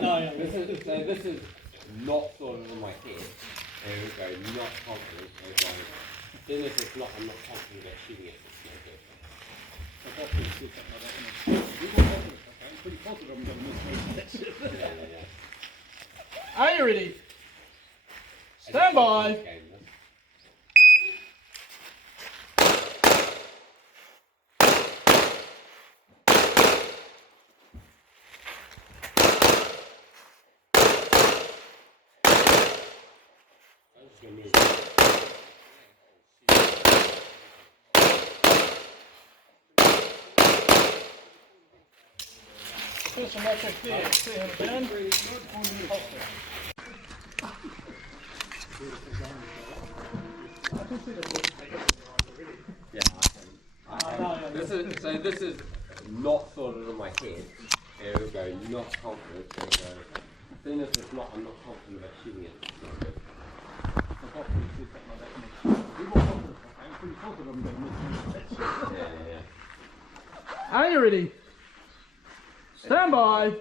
no. This is not sorted in my head. There we go, not confident. Okay. Then if it's not, I'm not confident about shooting it. I'm pretty positive I'm going to miss that shit. Are you ready? Stand by. First one, that's clear. Clear him down. Holster. Yeah, this is not sorted in my head. There we go, not confident. There we go. Then if it's not, I'm not confident about shooting it. It's not good. I'm pretty positive I'm going to miss that shit. Yeah. Are you ready? Stand by.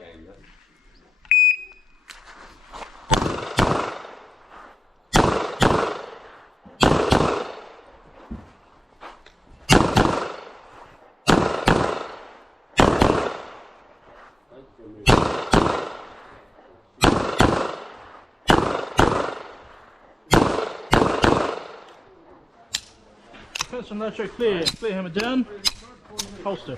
First one, that's clear. Clear hammer down. Holster.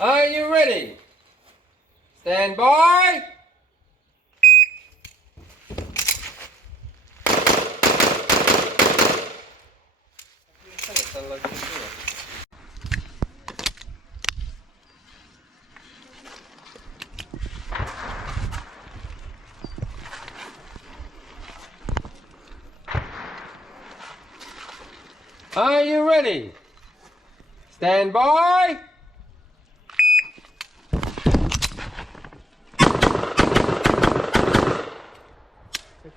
Are you ready? Stand by. Are you ready? Stand by.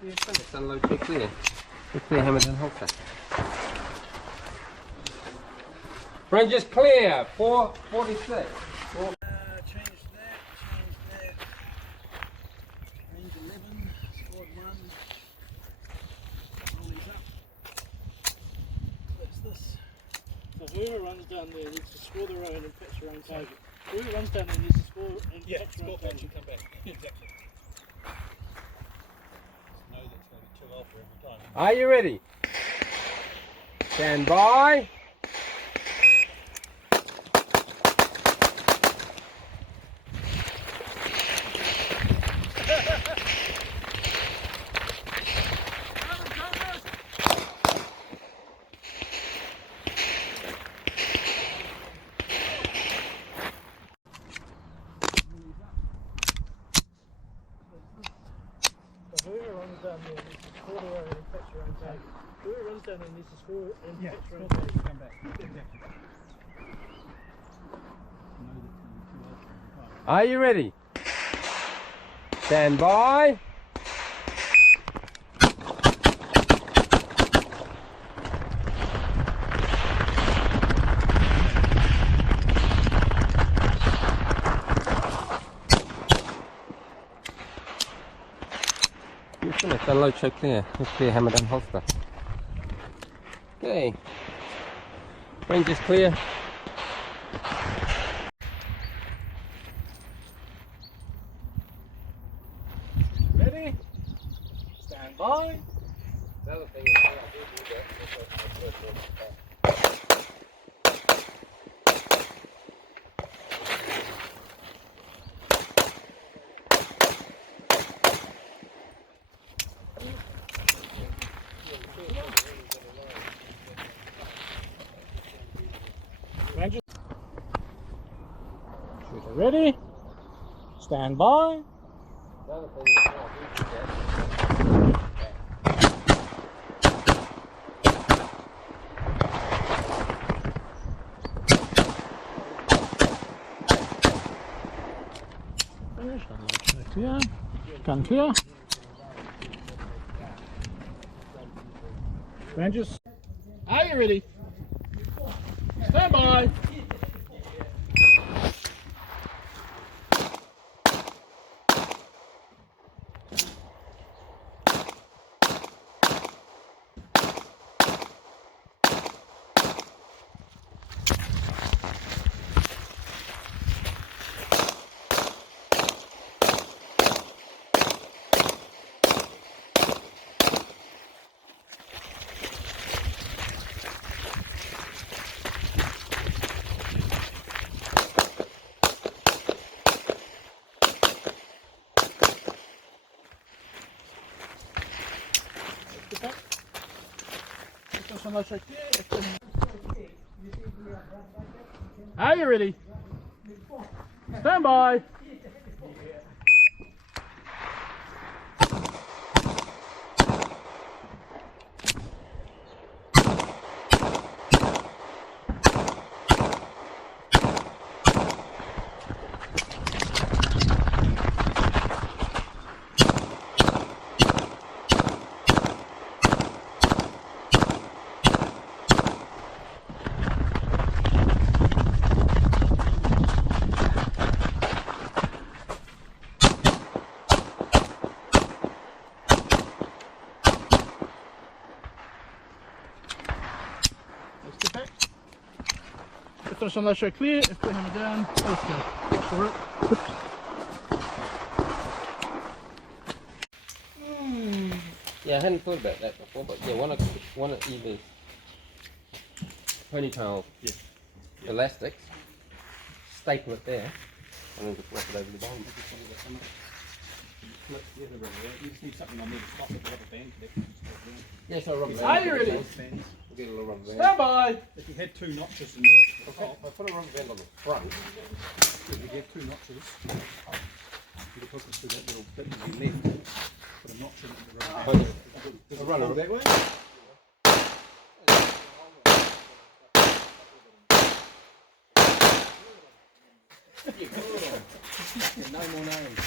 It's unload check clear. Clear hammer and holster. Ranges clear. 446. Change that. Range 11, squad 1. Roll these up. That's this. So whoever runs down there needs to score their own and pitch their own target. Whoever runs down there needs to score and pitch their own target. And come back. Exactly. Know that's going to be 2 alpha every time. Are you ready? Stand by. Whoever runs down there needs to score their own and pitch their own target. Whoever runs down there needs to score and pitch their own target. Come back. Exactly. Know that's going to be 2 alpha every time. Are you ready? Stand by. You're finished. Unload show clear. Clear hammer down holster. Okay. Range is clear. Ready? Stand by. The other thing is, I do that. Ranger. Shooter ready. Stand by. The other thing is, I do that. Clear. Gun clear. Rangers. Are you ready? Stand by. Are you ready? Stand by. Finish on that show clear, if we hammer down, let's go. Watch for it. Yeah, I hadn't thought about that before, but yeah, one of either ponytail elastics, staple it there, and then just wrap it over the bottom. You just need something on there to stop it, rubber band. Yeah, so a rubber band. Are you ready? We'll get a little rubber band. Stand by. If you had 2 notches in the top, I put a rubber band on the front. if you had 2 notches, you could hook it through that little bit to your left, put a notch in the rubber band. I'll run it that way. No more names.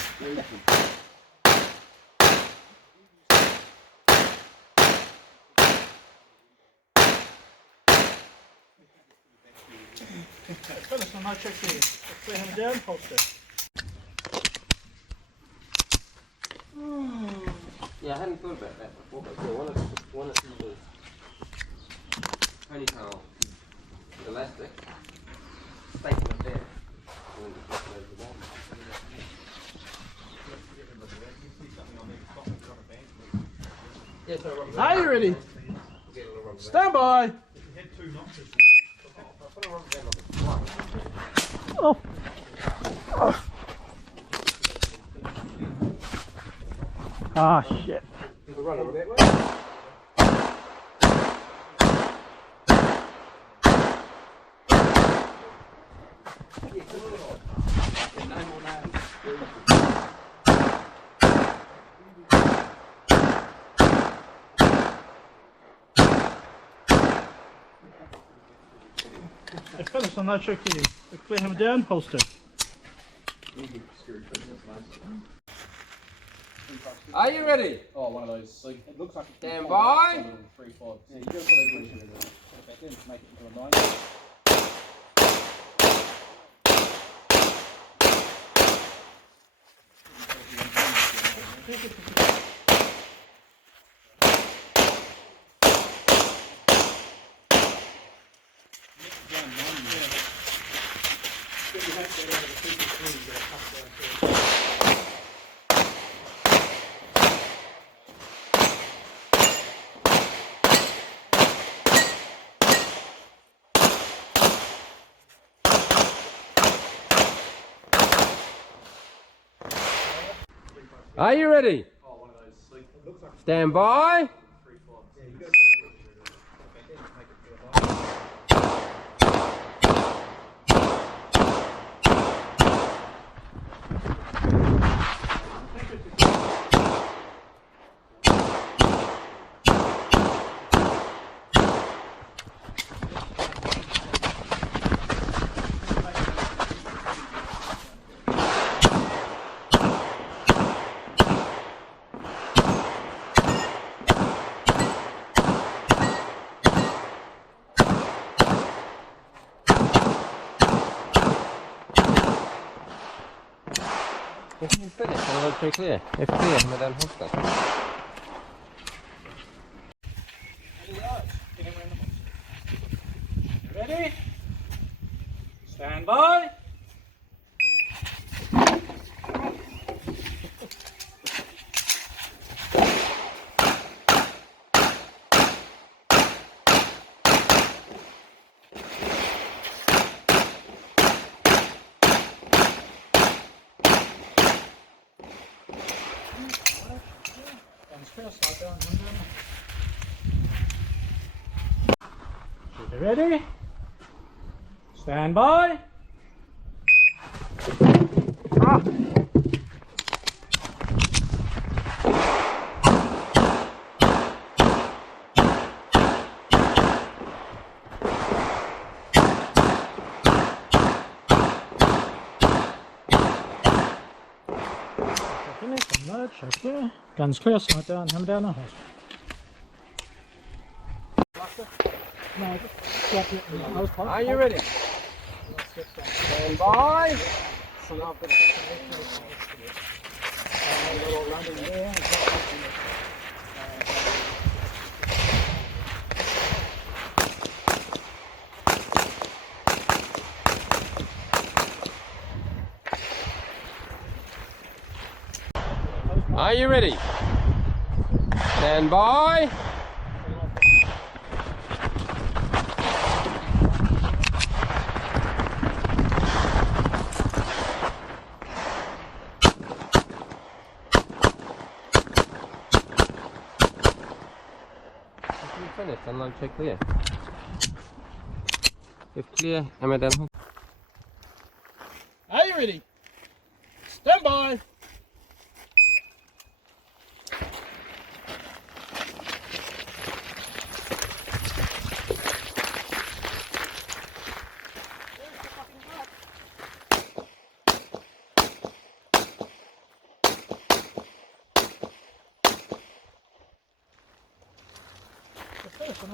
Finish on that show clear. If we hammer down, holster. Yeah, I hadn't thought about that before, but yeah, one of either ponytail elastic, staple it there, and then just wrap it over the bottom. Yeah, so a rubber band. Are you ready? We'll get a little rubber band. Stand by. If you had 2 notches in the top, I put a rubber band on the front. Oh. Ah, shit. We'll run over that way. no more names. Finish on that show clear. If we hammer down, holster. Are you ready? Oh, one of those. Like, it looks like it's Stand by. 3 5. Yeah, you got to put it back in to make it into a 9. Are you ready? Oh, one of those. It looks like Stand by. 3 5. Yeah, you got to put it back in to make it into a 9. kör clear. F3 med den hosten. Ready? Stand by. Ready? Stand by. Check here. Guns clear, slide down, hammer down, and horse. No, just drop it. Are you ready? Stand by. So now I've got a little running there. Are you ready? Stand by. Finish, unload check clear. If clear, hammer down hook. Are you ready? Stand by.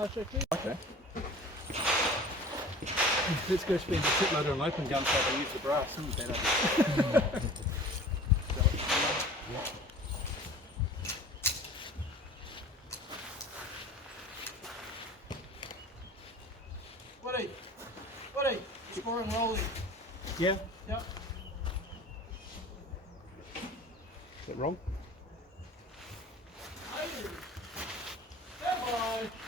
Okay. Let's go spin the tip loader and open gun so they use the brass. Isn't better? Woody, scoring rolling. Yeah. Yep. Is it wrong? Are you ready? Stand by.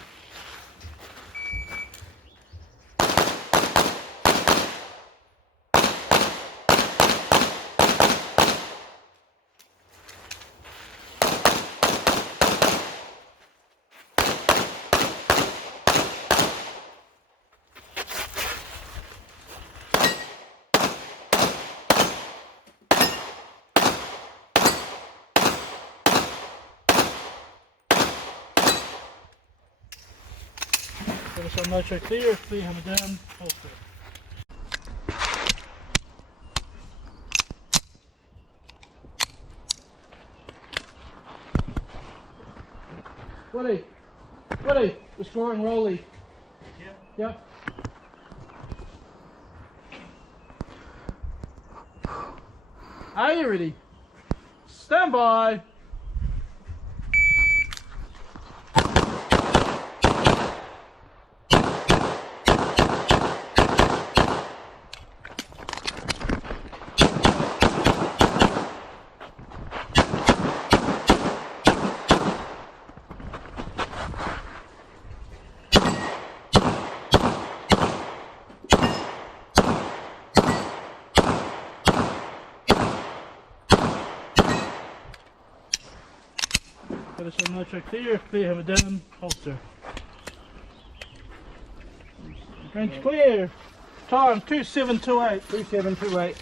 Finish on no check clear, hammer down, holster. Woody, we're scoring rolly. Yeah. Are you ready? Stand by. Finish on no check clear, hammer down, holster. Range clear. Time 2728. 2728.